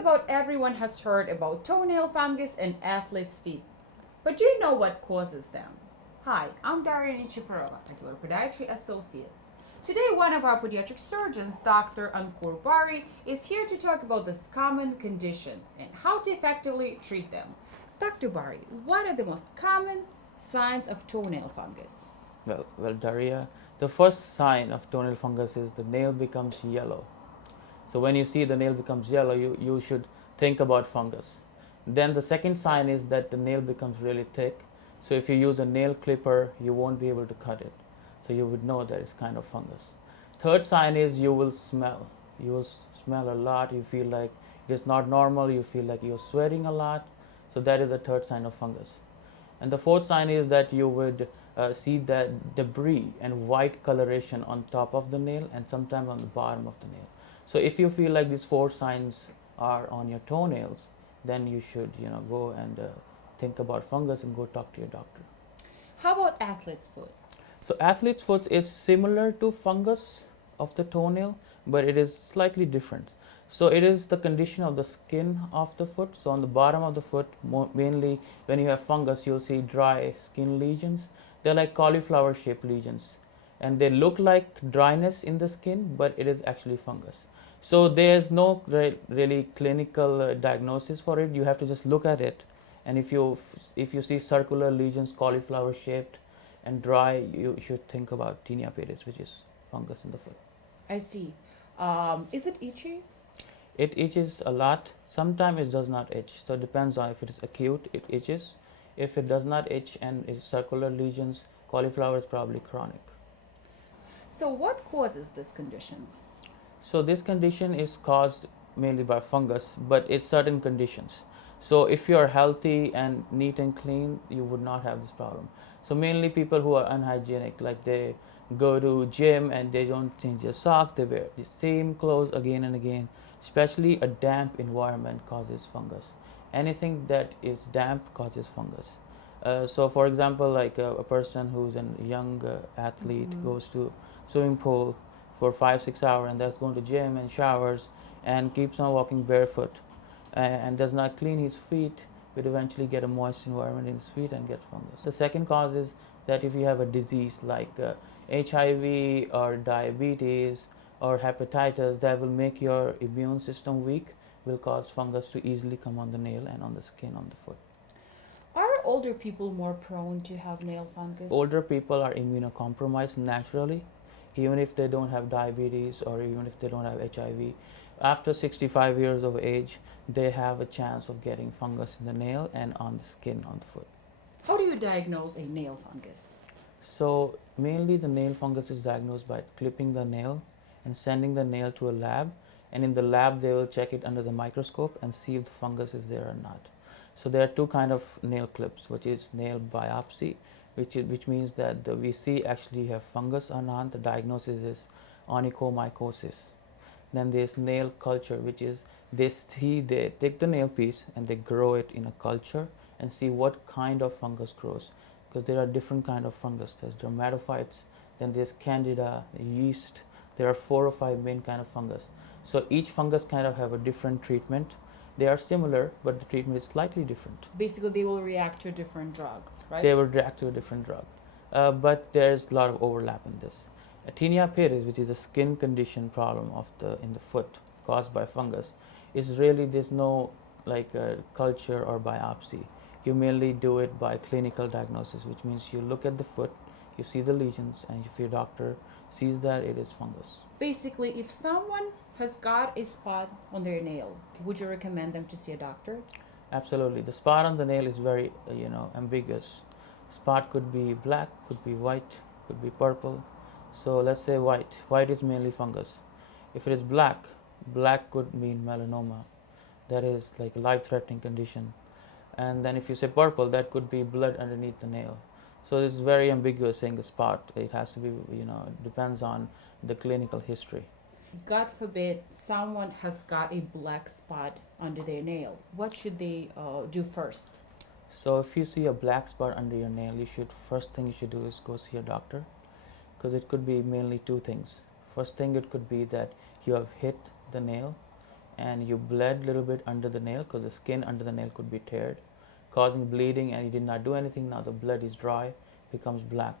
about everyone has heard about toenail fungus and athlete's feet. But do you know what causes them? Hi, I'm Daria Nichiferova, regular podiatry associates. Today, one of our pediatric surgeons, Dr. Ankur Bari, is here to talk about these common conditions and how to effectively treat them. Dr. Bari, what are the most common signs of toenail fungus? Well, Daria, the first sign of toenail fungus is the nail becomes yellow. So when you see the nail becomes yellow, you should think about fungus. Then the second sign is that the nail becomes really thick. So if you use a nail clipper, you won't be able to cut it. So you would know that it's kind of fungus. Third sign is you will smell. You will smell a lot. You feel like it is not normal. You feel like you're sweating a lot. So that is the third sign of fungus. And the fourth sign is that you would see that debris and white coloration on top of the nail and sometimes on the bottom of the nail. So if you feel like these four signs are on your toenails, then you should go and think about fungus and go talk to your doctor. How about athlete's foot? So athlete's foot is similar to fungus of the toenail, but it is slightly different. So it is the condition of the skin of the foot. So on the bottom of the foot, mainly when you have fungus, you'll see dry skin lesions. They're like cauliflower shaped lesions, and they look like dryness in the skin, but it is actually fungus. So there's no really clinical diagnosis for it. You have to just look at it, and if you see circular lesions, cauliflower shaped and dry, you should think about Tinea Pedis, which is fungus in the foot. I see. Is it itchy? It itches a lot. Sometimes it does not itch. So it depends on if it is acute, it itches. If it does not itch and it's circular lesions, cauliflower is probably chronic. So, what causes these conditions? So this condition is caused mainly by fungus, but it's certain conditions. So if you are healthy and neat and clean, you would not have this problem. So mainly people who are unhygienic, like they go to gym and they don't change their socks, they wear the same clothes again and again. Especially a damp environment causes fungus. Anything that is damp causes fungus. So for example, like a person who's a young athlete goes to swimming pool for 5-6 hours and that's going to gym and showers and keeps on walking barefoot and does not clean his feet, would eventually get a moist environment in his feet and get fungus. The second cause is that if you have a disease like HIV or diabetes or hepatitis, that will make your immune system weak, will cause fungus to easily come on the nail and on the skin on the foot. Are older people more prone to have nail fungus? Older people are immunocompromised naturally, even if they don't have diabetes or even if they don't have HIV. After 65 years of age, they have a chance of getting fungus in the nail and on the skin on the foot. How do you diagnose a nail fungus? So mainly the nail fungus is diagnosed by clipping the nail and sending the nail to a lab, and in the lab they will check it under the microscope and see if the fungus is there or not. So there are two kind of nail clips, which is nail biopsy, which means that we see actually have fungus or not. The diagnosis is onychomycosis. Then there's nail culture, which is they take the nail piece and they grow it in a culture and see what kind of fungus grows, because there are different kind of fungus. There's dermatophytes, then there's candida, yeast. There are 4 or 5 main kind of fungus. So each fungus kind of have a different treatment. They are similar, but the treatment is slightly different. Basically, they will react to a different drug, right? They will react to a different drug, but there's a lot of overlap in this. Tinea Pedis, which is a skin condition problem in the foot caused by fungus, is really there's no culture or biopsy. You mainly do it by clinical diagnosis, which means you look at the foot, you see the lesions, and if your doctor sees that it is fungus. Basically, if someone has got a spot on their nail, would you recommend them to see a doctor? Absolutely. The spot on the nail is very ambiguous. Spot could be black, could be white, could be purple. So let's say white. White is mainly fungus. If it is black, black could mean melanoma. That is like a life-threatening condition. And then if you say purple, that could be blood underneath the nail. So it's very ambiguous saying the spot. It has to be, it depends on the clinical history. God forbid someone has got a black spot under their nail. What should they do first? So if you see a black spot under your nail, first thing you should do is go see a doctor, because it could be mainly two things. First thing, it could be that you have hit the nail and you bled a little bit under the nail because the skin under the nail could be teared, causing bleeding, and you did not do anything. Now the blood is dry, becomes black.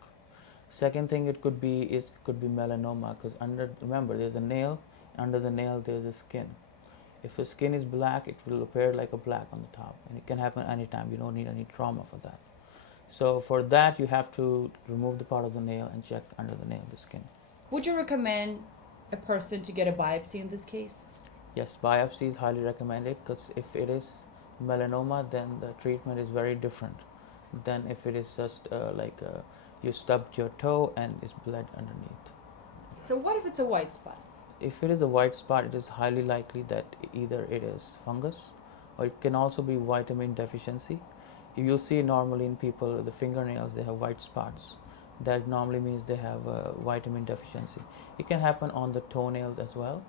Second thing it could be is could be melanoma, because remember there's a nail, under the nail there's a skin. If the skin is black, it will appear like a black on the top, and it can happen anytime. You don't need any trauma for that. So for that, you have to remove the part of the nail and check under the nail, the skin. Would you recommend a person to get a biopsy in this case? Yes, biopsy is highly recommended, because if it is melanoma, then the treatment is very different than if it is just you stubbed your toe and it's bled underneath. So what if it's a white spot? If it is a white spot, it is highly likely that either it is fungus, or it can also be vitamin deficiency. You see normally in people, the fingernails, they have white spots. That normally means they have a vitamin deficiency. It can happen on the toenails as well.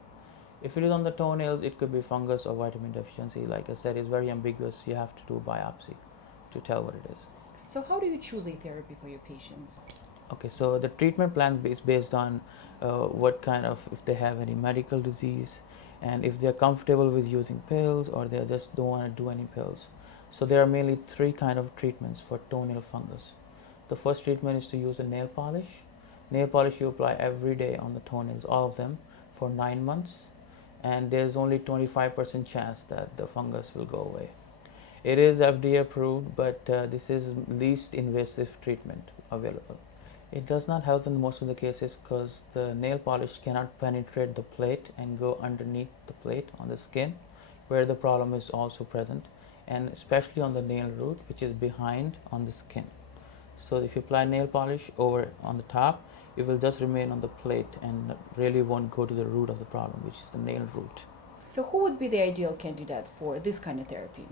If it is on the toenails, it could be fungus or vitamin deficiency. Like I said, it's very ambiguous. You have to do biopsy to tell what it is. So how do you choose a therapy for your patients? Okay, so the treatment plan is based on what kind of, if they have any medical disease, and if they're comfortable with using pills, or they just don't want to do any pills. So there are mainly three kind of treatments for toenail fungus. The first treatment is to use a nail polish. Nail polish you apply every day on the toenails, all of them, for 9 months, and there's only 25% chance that the fungus will go away. It is FDA approved, but this is least invasive treatment available. It does not help in most of the cases because the nail polish cannot penetrate the plate and go underneath the plate on the skin, where the problem is also present, and especially on the nail root, which is behind on the skin. So if you apply nail polish over on the top, it will just remain on the plate and really won't go to the root of the problem, which is the nail root. So who would be the ideal candidate for this kind of therapy?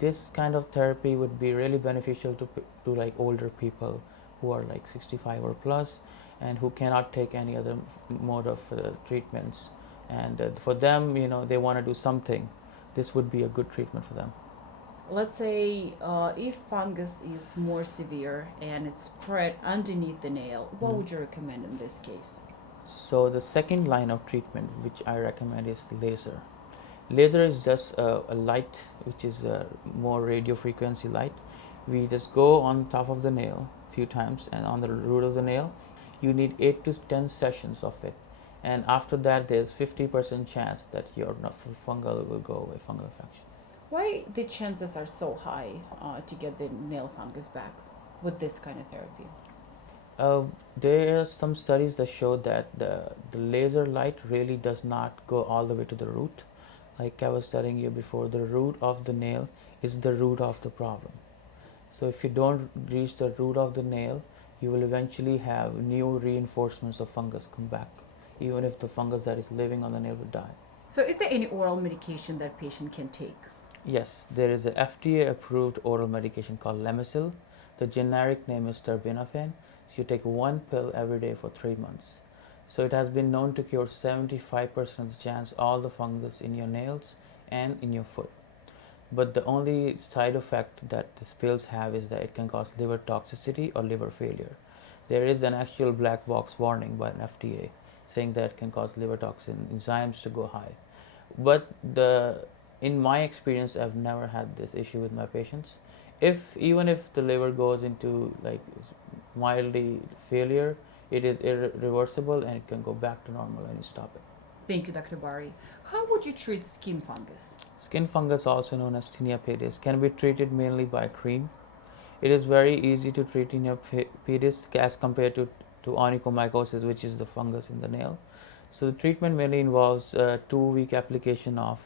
This kind of therapy would be really beneficial to like older people who are like 65 or plus, and who cannot take any other mode of treatments, and for them, they want to do something. This would be a good treatment for them. Let's say if fungus is more severe and it's spread underneath the nail, what would you recommend in this case? So the second line of treatment which I recommend is laser. Laser is just a light which is a more radio frequency light. We just go on top of the nail few times, and on the root of the nail you need 8 to 10 sessions of it, and after that there's 50% chance that your fungal will go away, fungal infection. Why the chances are so high to get the nail fungus back with this kind of therapy? There are some studies that show that the laser light really does not go all the way to the root. Like I was telling you before, the root of the nail is the root of the problem. So if you don't reach the root of the nail, you will eventually have new reinforcements of fungus come back, even if the fungus that is living on the nail will die. So is there any oral medication that patient can take? Yes, there is a FDA approved oral medication called Lamisil. The generic name is terbinafine. So you take one pill every day for 3 months. So it has been known to cure 75% of the chance all the fungus in your nails and in your foot. But the only side effect that these pills have is that it can cause liver toxicity or liver failure. There is an actual black box warning by an FDA saying that it can cause liver toxin enzymes to go high. But in my experience, I've never had this issue with my patients. Even if the liver goes into like mildly failure, it is irreversible and it can go back to normal when you stop it. Thank you, Dr. Bari. How would you treat skin fungus? Skin fungus, also known as Tinea Pedis, can be treated mainly by cream. It is very easy to treat Tinea Pedis as compared to onychomycosis, which is the fungus in the nail. So the treatment mainly involves 2-week application of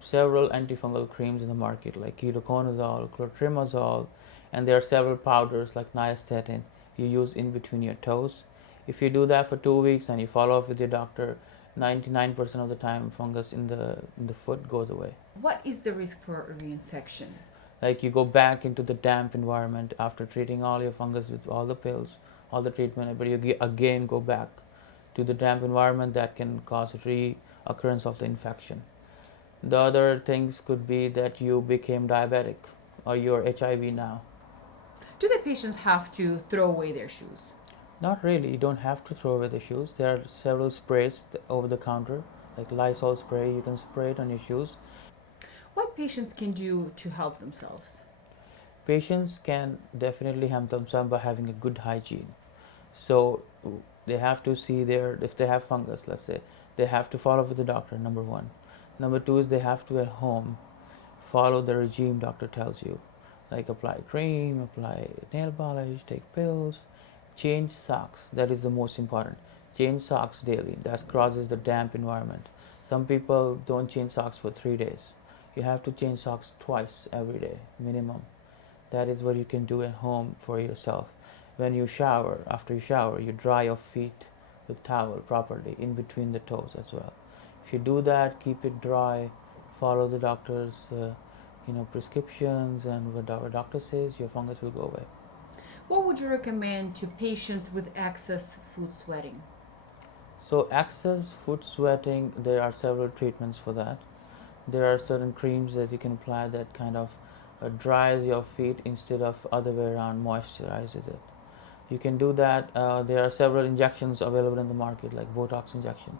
several antifungal creams in the market, like ketoconazole, clotrimazole, and there are several powders like nystatin you use in between your toes. If you do that for 2 weeks and you follow up with your doctor, 99% of the time fungus in the foot goes away. What is the risk for reinfection? Like you go back into the damp environment after treating all your fungus with all the pills, all the treatment, but you again go back to the damp environment. That can cause reoccurrence of the infection. The other things could be that you became diabetic or you're HIV now. Do the patients have to throw away their shoes? Not really. You don't have to throw away the shoes. There are several sprays over the counter like Lysol spray. You can spray it on your shoes. What patients can do to help themselves? Patients can definitely help themselves by having a good hygiene. So they have to see their, if they have fungus, let's say, they have to follow with the doctor, number one. Number two is they have to at home follow the regime doctor tells you, like apply cream, apply nail polish, take pills, change socks. That is the most important. Change socks daily. That causes the damp environment. Some people don't change socks for 3 days. You have to change socks twice every day minimum. That is what you can do at home for yourself. When you shower, after you shower, you dry your feet with towel properly in between the toes as well. If you do that, keep it dry, follow the doctor's prescriptions, and what our doctor says, your fungus will go away. What would you recommend to patients with excess food sweating? So excess foot sweating, there are several treatments for that. There are certain creams that you can apply that kind of dries your feet instead of other way around moisturizes it. You can do that. There are several injections available in the market, like Botox injection.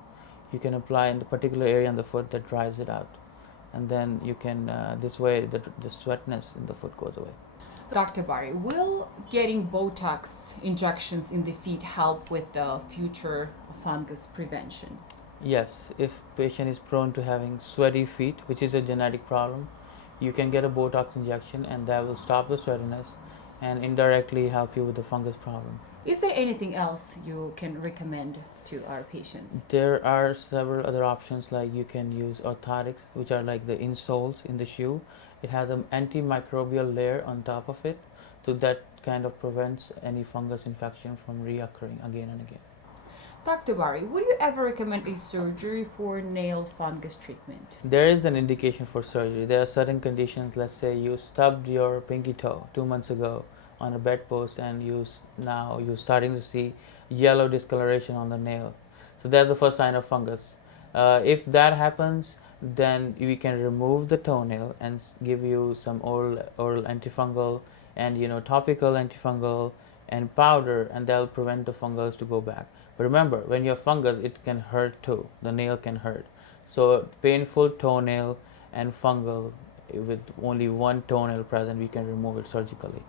You can apply in the particular area on the foot that dries it out, and then you can this way the sweatness in the foot goes away. Dr. Barry, will getting Botox injections in the feet help with the future fungus prevention? Yes, if patient is prone to having sweaty feet, which is a genetic problem, you can get a Botox injection and that will stop the sweatiness and indirectly help you with the fungus problem. Is there anything else you can recommend to our patients? There are several other options, like you can use orthotics, which are like the insoles in the shoe. It has an antimicrobial layer on top of it, so that kind of prevents any fungus infection from reoccurring again and again. Dr. Barry, would you ever recommend a surgery for nail fungus treatment? There is an indication for surgery. There are certain conditions. Let's say you stubbed your pinky toe 2 months ago on a bedpost, and now you're starting to see yellow discoloration on the nail. So that's the first sign of fungus. If that happens, then we can remove the toenail and give you some oral antifungal and topical antifungal and powder, and that'll prevent the fungus to go back. But remember, when you have fungus, it can hurt too. The nail can hurt. So painful toenail and fungal with only one toenail present, we can remove it surgically.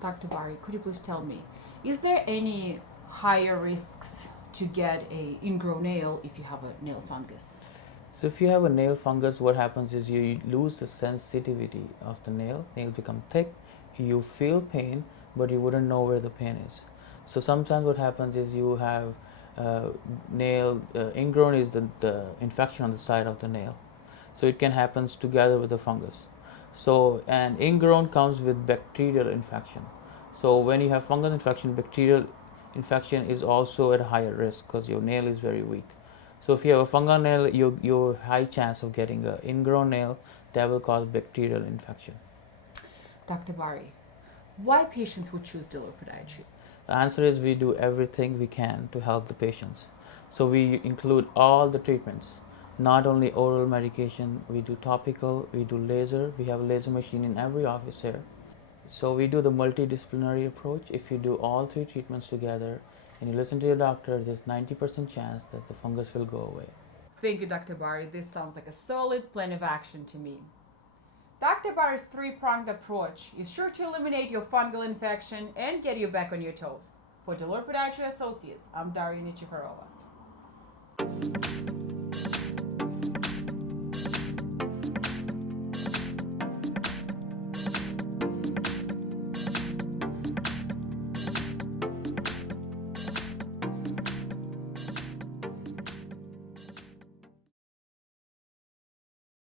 Dr. Barry, could you please tell me, is there any higher risks to get a ingrown nail if you have a nail fungus? So if you have a nail fungus, what happens is you lose the sensitivity of the nail. Nails become thick. You feel pain, but you wouldn't know where the pain is. So sometimes what happens is you have nail ingrown is the infection on the side of the nail. So it can happen together with the fungus. So and ingrown comes with bacterial infection. So when you have fungal infection, bacterial infection is also at a higher risk because your nail is very weak. So if you have a fungal nail, you high chance of getting an ingrown nail that will cause bacterial infection. Dr. Barry, why patients would choose Diller Podiatry? The answer is we do everything we can to help the patients. So we include all the treatments, not only oral medication, we do topical, we do laser, we have a laser machine in every office here. So we do the multidisciplinary approach. If you do all three treatments together and you listen to your doctor, there's 90% chance that the fungus will go away. Thank you, Dr. Barry. This sounds like a solid plan of action to me. Dr. Barry's three-pronged approach is sure to eliminate your fungal infection and get you back on your toes. For Diller Podiatry Associates, I'm Daria Nichifarova.